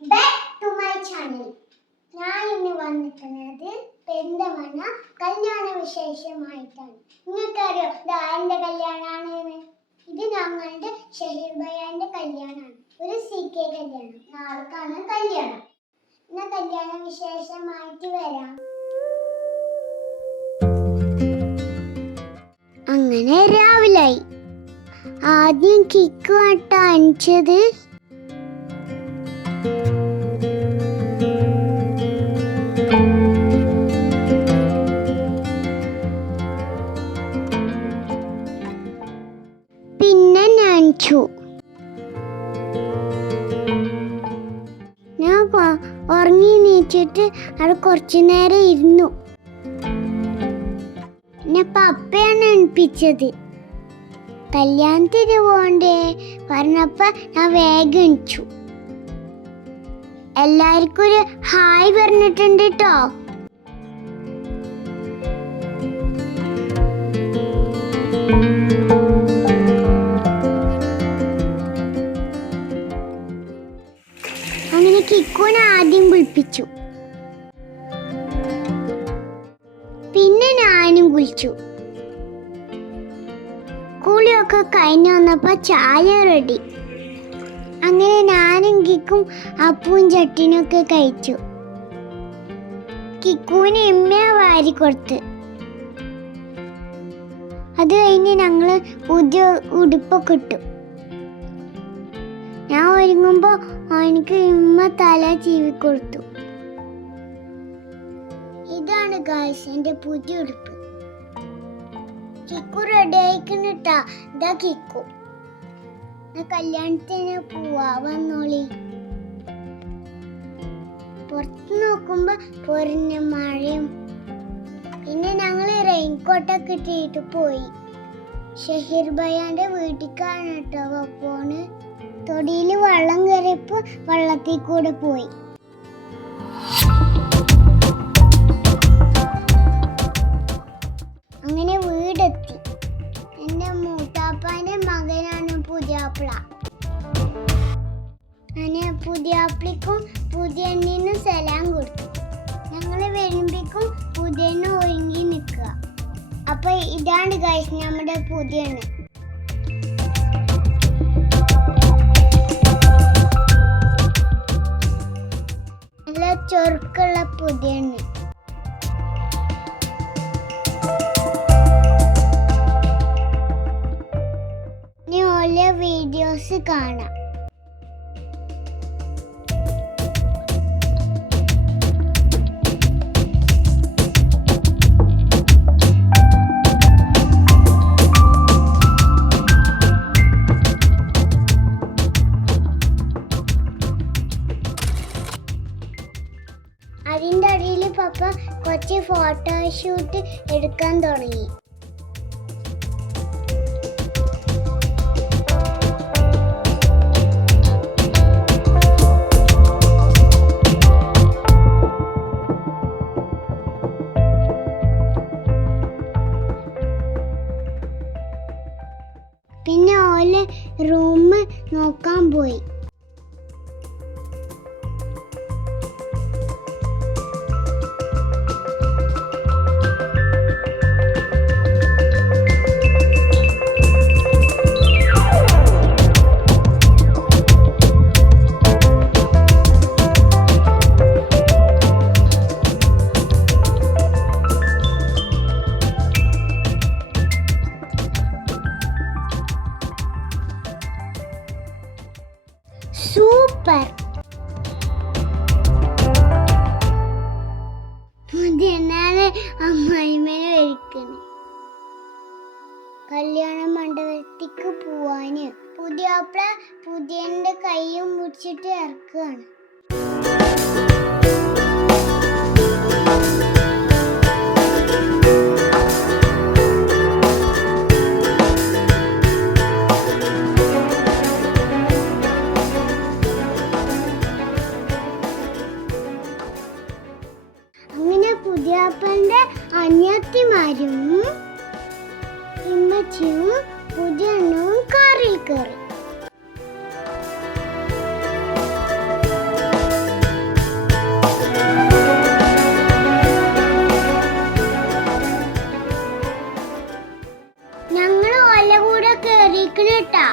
Back to my channel. ഞാൻ ഇന്ന് വന്നിട്ടുള്ളത് പെരിന്തൽമണ്ണ കല്യാണ വിശേഷമായിട്ടാണ്. നിങ്ങൾക്കറിയോ എൻ്റെ കല്യാണമാണ്. ഇത് ഞങ്ങളുടെ ഷഹീർ ഭയ്യാന്റെ കല്യാണമാണ്. ഒരു CK കല്യാണം. നാളേക്കാണ് കല്യാണം. ഇന്ന് കല്യാണ വിശേഷമായിട്ട് വരാം. അങ്ങനെ രാവിലായി. ആദ്യം കിക്ക് വട്ട അണിച്ചത്. പിന്നെ നനച്ചു. ഞാൻ ഉറങ്ങി നീച്ചിട്ട് അവിടെ കുറച്ചു നേരം ഇരുന്നു. എന്നെ പപ്പയാണ് എണിപ്പിച്ചത്. കല്യാണത്തിന് പോണ്ടേ പറഞ്ഞപ്പോ ഞാൻ വേഗം എണിച്ചു. എല്ലാവർക്കും ഒരു ഹായ് പറഞ്ഞിട്ടുണ്ട് കേട്ടോ. അങ്ങനെ കിക്കുനെ ആദ്യം കുളിപ്പിച്ചു. പിന്നെ ഞാനും കുളിച്ചു. കുളിയൊക്കെ കഴിഞ്ഞു വന്നപ്പോ ചായ റെഡി. അങ്ങനെ ഞാനും കിക്കും അപ്പവും ചട്ടിനൊക്കെ കഴിച്ചു. കിക്കുവിന് എമ്മയെ വാരി കൊടുത്ത്. അത് കഴിഞ്ഞ് ഞങ്ങള് പുതിയ ഉടുപ്പൊക്കെ ഇട്ടു. ഞാൻ ഒരുങ്ങുമ്പോ എനിക്ക് ഇമ്മ തല ചീവി കൊടുത്തു. ഇതാണ് ഗായ്സ് എന്റെ പുതിയ ഉടുപ്പ്. കിക്കു റെഡി ആയിക്കിട്ടാ. ഇതാ കിക്കു. കല്യാണത്തിന് പോവാ, വന്നോളി. പുറത്ത് നോക്കുമ്പോ പൊരിഞ്ഞ മഴയും. പിന്നെ ഞങ്ങള് റെയിൻകോട്ടൊക്കെ ഇട്ടിട്ട് പോയി. ഷഹീർ ഭയ്യാന്റെ വീട്ടിലേക്കാണ് കേട്ടോ പോണ്. തൊടിയില് വെള്ളം കയറിയപ്പോ വെള്ളത്തിൽ കൂടെ പോയി. അങ്ങനെ വീടെത്തി. എന്റെ മൂത്താപ്പാന്റെ മകനാണ് പുതിയാപ്പിള. അങ്ങനെ പുതിയാപ്പിളിക്കും പുതിയണ്ണിനും സലാം കൊടുത്തു. ഞങ്ങള് വരുമ്പോഴേക്കും പുതിയണ്ണ ഒരുങ്ങി നിൽക്കുക. അപ്പൊ ഇതാണ് ഗൈസ് നമ്മുടെ പുതിയണ്ണ്. നല്ല ചൊറുക്കുള്ള പുതിയണ്ണ്. വീഡിയോസ് കാണാം. അതിൻ്റെ അടിയിൽ പപ്പ കുറച്ച് ഫോട്ടോഷൂട്ട് എടുക്കാൻ തുടങ്ങി. പിന്നെ ഓല് റൂം നോക്കാൻ പോയി. സൂപ്പർ. പുതിയണ്ണാണ് അമ്മായിമ്മനെ വിളിക്കണേ. കല്യാണ മണ്ഡപത്തിക്ക് പോവാന് പുതിയാപ്പിള പുതിയന്റെ കൈയും മുടിച്ചിട്ട് ഇറക്കുകയാണ്. പുതിയാപ്പന്റെ അനിയത്തിമാരും ഇമ്മച്ചിയും പുതിയണ്ണവും കാറിൽ കയറി. ട്ടാ.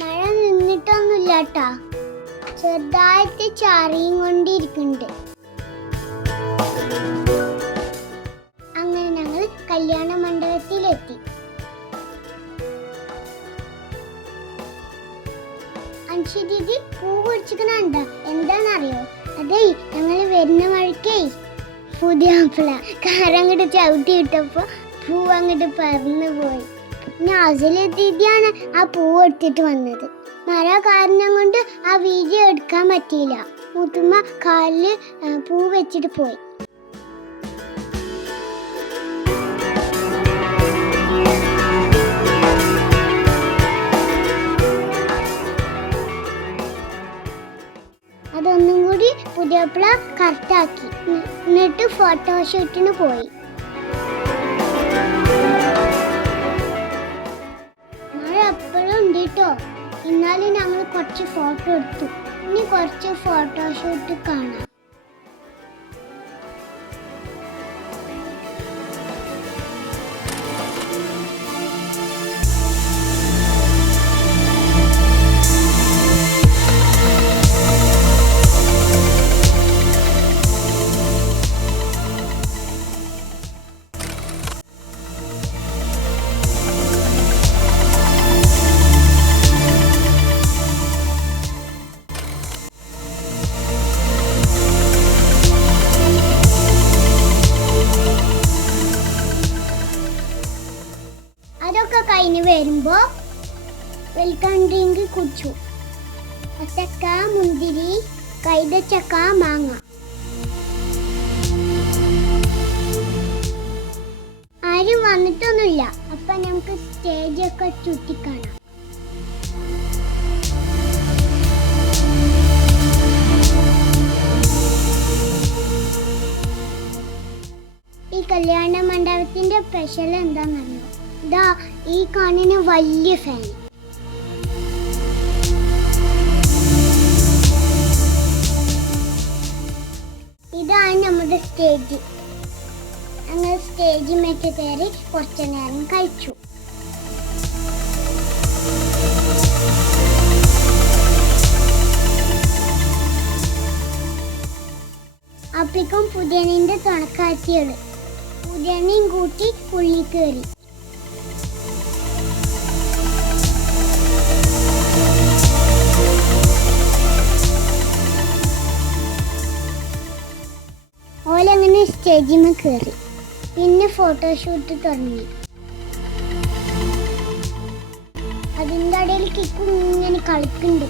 മഴ നിന്നിട്ടൊന്നുമില്ല ട്ടാ, ചെറുതായിട്ട് ചാറിയും കൊണ്ടിരിക്കുന്നുണ്ട്. അങ്ങനെ ഞങ്ങൾ കല്യാണ മണ്ഡപത്തിലെത്തി. അൻഷി ദീദി പൂ പൊടിച്ചിക്കണണ്ട, എന്താണെന്നറിയോ? അതേ ഞങ്ങൾ വരുന്ന വഴിക്കേ പുതിയ കാരങ്ങോട്ട് ചവിട്ടി വിട്ടപ്പോ പൂ അങ്ങോട്ട് പറന്നു പോയി. നാസിലെ ദീദിയാണ് ആ പൂ എടുത്തിട്ട് വന്നത്. മഴ കാരണം കൊണ്ട് ആ വീഡിയോ എടുക്കാൻ പറ്റിയില്ല. മുത്തുമ്മ കാലില് പൂ വെച്ചിട്ട് പോയി. അതൊന്നും കൂടി പുതിയപ്പള കറക്റ്റാക്കി. എന്നിട്ട് ഫോട്ടോഷൂട്ടിന് പോയി. മഴ എപ്പോഴും ഉണ്ട് കേട്ടോ. എന്നാലും ഞങ്ങൾ കുറച്ച് ഫോട്ടോ എടുത്തു. ഇനി കുറച്ച് ഫോട്ടോഷൂട്ട് കാണാം. അതൊക്കെ കഴിഞ്ഞ് വരുമ്പോ വെൽക്കം ഡ്രിങ്ക് കുടിച്ചു. ചക്ക, മുന്തിരി, കൈതച്ചക്ക, മാങ്ങ. ആരും വന്നിട്ടൊന്നുമില്ല. അപ്പൊ നമുക്ക് സ്റ്റേജൊക്കെ ചുറ്റിക്കാണാം. ഈ കല്യാണ മണ്ഡപത്തിന്റെ സ്പെഷ്യൽ എന്താണെന്നറിയോ? ഇതാ ഈ കാണുന്ന വലിയ ഫാൻ. ഇതാണ് നമ്മുടെ സ്റ്റേജ്. ഞങ്ങൾ സ്റ്റേജ് മേറ്റ് കയറി കുറച്ചു നേരം കഴിച്ചു. അപ്പിക്കും പുതിയണിന്റെ തുണക്കാറ്റിയത്. പുതിയണിയും കൂട്ടി ഉള്ളിൽ കയറി. ഓലങ്ങനെ സ്റ്റേജിൽ കയറി. പിന്നെ ഫോട്ടോഷൂട്ട് തുടങ്ങി. അതിൻ്റെ ഇടയിൽ കിക്കും ഇങ്ങനെ കളിക്കുന്നുണ്ട്.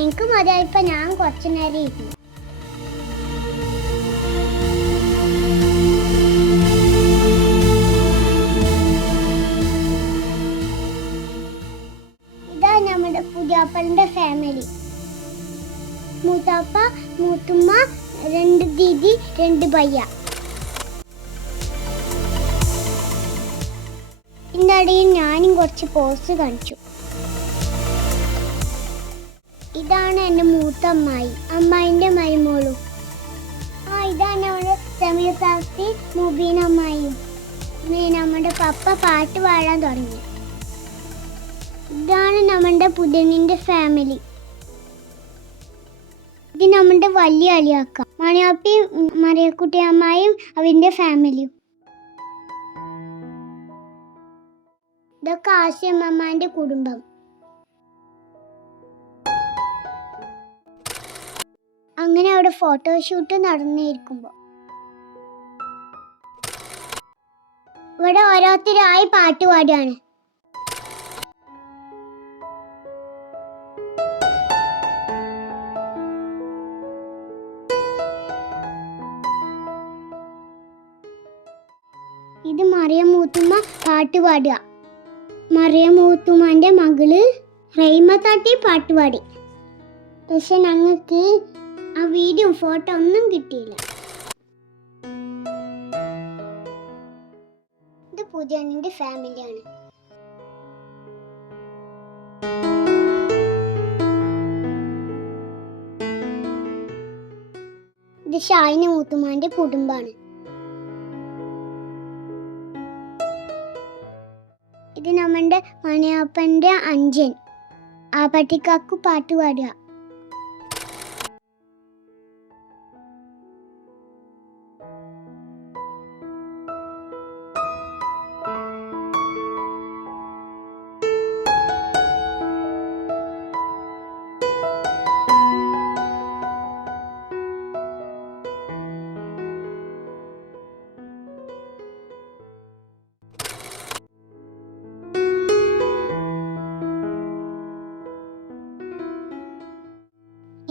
എനിക്ക് മതിയായപ്പോ ഞാൻ കുറച്ചു നേരം ഇരുന്നു. ഇതാ നമ്മുടെ പുതിയാപ്പളിന്റെ ഫാമിലി. മൂത്താപ്പ, മൂത്തുമ്മ, 2 ദീദി, 2 ഭയ്യ. ഇതിൻ്റെ ഇടയിൽ ഞാനും കുറച്ച് പോസ് കാണിച്ചു. ഇതാണ് എൻ്റെ മൂത്ത അമ്മായി, അമ്മായിൻ്റെ മരുമോളും. ഇതാണ് നമ്മുടെ തമിഴ് സാസ്തി മുബീൻ അമ്മായിയും. നമ്മുടെ പപ്പ പാട്ട് പാടാൻ തുടങ്ങി. ഇതാണ് നമ്മുടെ പുതിയണിന്റെ ഫാമിലി. ഇത് നമ്മുടെ വലിയ അലിയാക്ക, മണിയാപ്പിയും മറിയക്കുട്ടി അമ്മായും അവന്റെ ഫാമിലിയും. ഇതൊക്കെ ആശയമ്മന്റെ കുടുംബം. അങ്ങനെ അവിടെ ഫോട്ടോഷൂട്ട് നടന്നിരിക്കുമ്പോ ഇവിടെ ഓരോരുത്തരായി പാട്ട് പാടുകയാണ്. ഇത് മറിയമൂത്തുമ്മ പാട്ട് പാടുക. മറിയമൂത്തുമ്മന്റെ മകള് റൈമത്താട്ടി പാട്ട് പാടി. പക്ഷെ ഞങ്ങൾക്ക് ആ വീഡിയോ ഫോട്ടോ ഒന്നും കിട്ടിയില്ല. പുതിയണ്ണിന്റെ ഫാമിലിയാണ്. ഇത് ഷാഹിന മൂത്തുമാന്റെ കുടുംബാണ്. ഇത് നമ്മുടെ മണിയപ്പന്റെ അഞ്ചൻ ആ പട്ടിക്കാക്കു പാട്ട് പാടുക.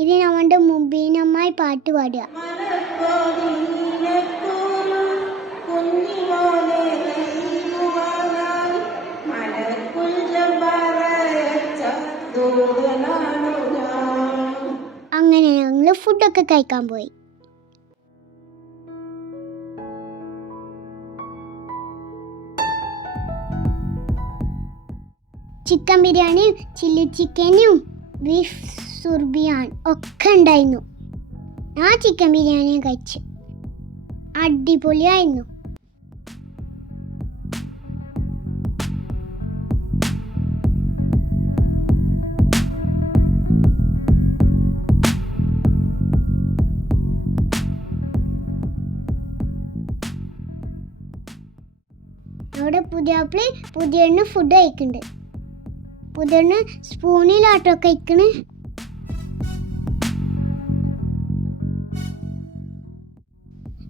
ഇത് നമ്മുടെ മുബീനമ്മായി പാട്ട് പാടുക. അങ്ങനെ ഞങ്ങൾ ഫുഡൊക്കെ കഴിക്കാൻ പോയി. ചിക്കൻ ബിരിയാണിയും ചില്ലി ചിക്കനും ബീഫ് സുർബിയാൻ ഒക്കെ ഉണ്ടായിരുന്നു. ഞാൻ ചിക്കൻ ബിരിയാണിയും കഴിച്ചു. അടിപൊളിയായിരുന്നു. അവിടെ പുതിയണ്ണ് ഫുഡ് കഴിക്കുന്നുണ്ട്. പുതിയണ്ണ് സ്പൂണിലാട്ടോ കഴിക്കണ്.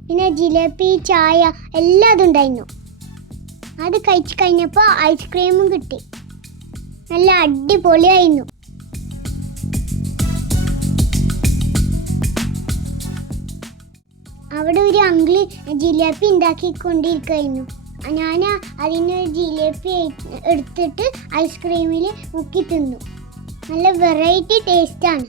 പിന്നെ ജിലേബി, ചായ എല്ലാം അതുണ്ടായിരുന്നു. അത് കഴിച്ച് കഴിഞ്ഞപ്പോൾ ഐസ്ക്രീമും കിട്ടി. നല്ല അടിപൊളിയായിരുന്നു. അവിടെ ഒരു അങ്കിള് ജിലേബി ഉണ്ടാക്കിക്കൊണ്ടിരിക്കുകയായിരുന്നു. ഞാൻ അതിന് ജിലേബി എടുത്തിട്ട് ഐസ്ക്രീമിൽ മുക്കി തിന്നു. നല്ല വെറൈറ്റി ടേസ്റ്റാണ്.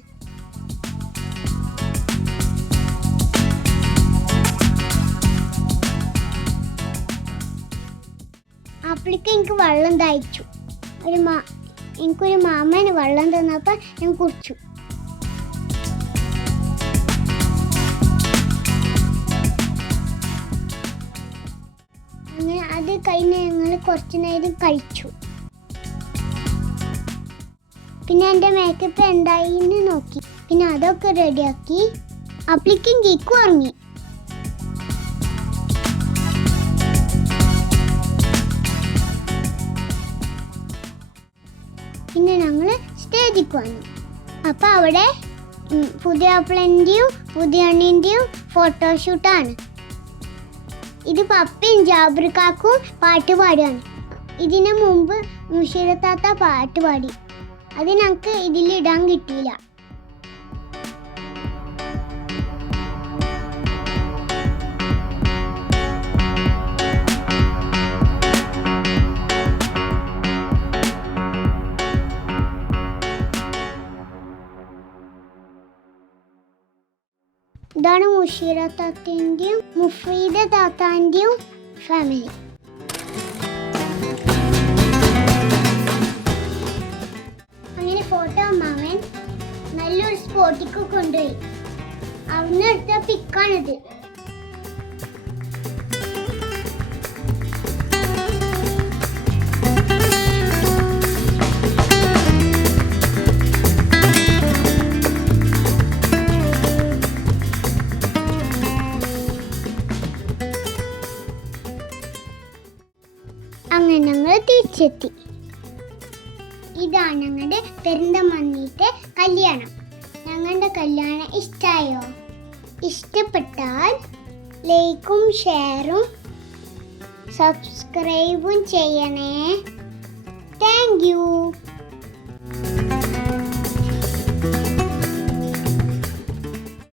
അപ്പോഴേക്കും എനിക്ക് വെള്ളം തയ്ച്ചു. എനിക്കൊരു മാമന് വെള്ളം തന്നപ്പോൾ ഞാൻ കുടിച്ചു. അങ്ങനെ അത് കഴിഞ്ഞ് ഞങ്ങൾ കുറച്ച് നേരം കഴിച്ചു. പിന്നെ എൻ്റെ മേക്കപ്പ് എന്തായിന്ന് നോക്കി. പിന്നെ അതൊക്കെ റെഡിയാക്കി. അപ്പോഴേക്കും കേക്ക് ഉറങ്ങി. പിന്നെ ഞങ്ങൾ സ്റ്റേജിൽ വന്നു. അപ്പം അവിടെ പുതിയാപ്പിളൻ്റെയും പുതിയണ്ണിൻ്റെയും ഫോട്ടോഷൂട്ടാണ്. ഇത് പപ്പയും ജാബിർക്കാക്കും പാട്ട് പാടുകയാണ്. ഇതിന് മുമ്പ് മുഷീറത്താത്ത പാട്ട് പാടി. അത് ഞങ്ങൾക്ക് ഇതിലിടാൻ കിട്ടിയില്ല. ഇതാണ് മുഷീറ താത്തൻ്റെയും മുഫീദ താത്താൻ്റെയും ഫാമിലി. അങ്ങനെ ഫോട്ടോ മാമൻ നല്ലൊരു സ്പോട്ടിക്ക് കൊണ്ടുപോയി. അവിടുന്ന് എടുത്ത പിക്കാണിത്. അങ്ങനെ ഞങ്ങൾ തിരിച്ചെത്തി. ഇതാണ് ഞങ്ങളുടെ പെരിന്തൽമണ്ണത്തെ കല്യാണം. ഞങ്ങളുടെ കല്യാണം ഇഷ്ടമായോ? ഇഷ്ടപ്പെട്ടാൽ ലൈക്കും ഷെയറും സബ്സ്ക്രൈബും ചെയ്യണേ. Thank you.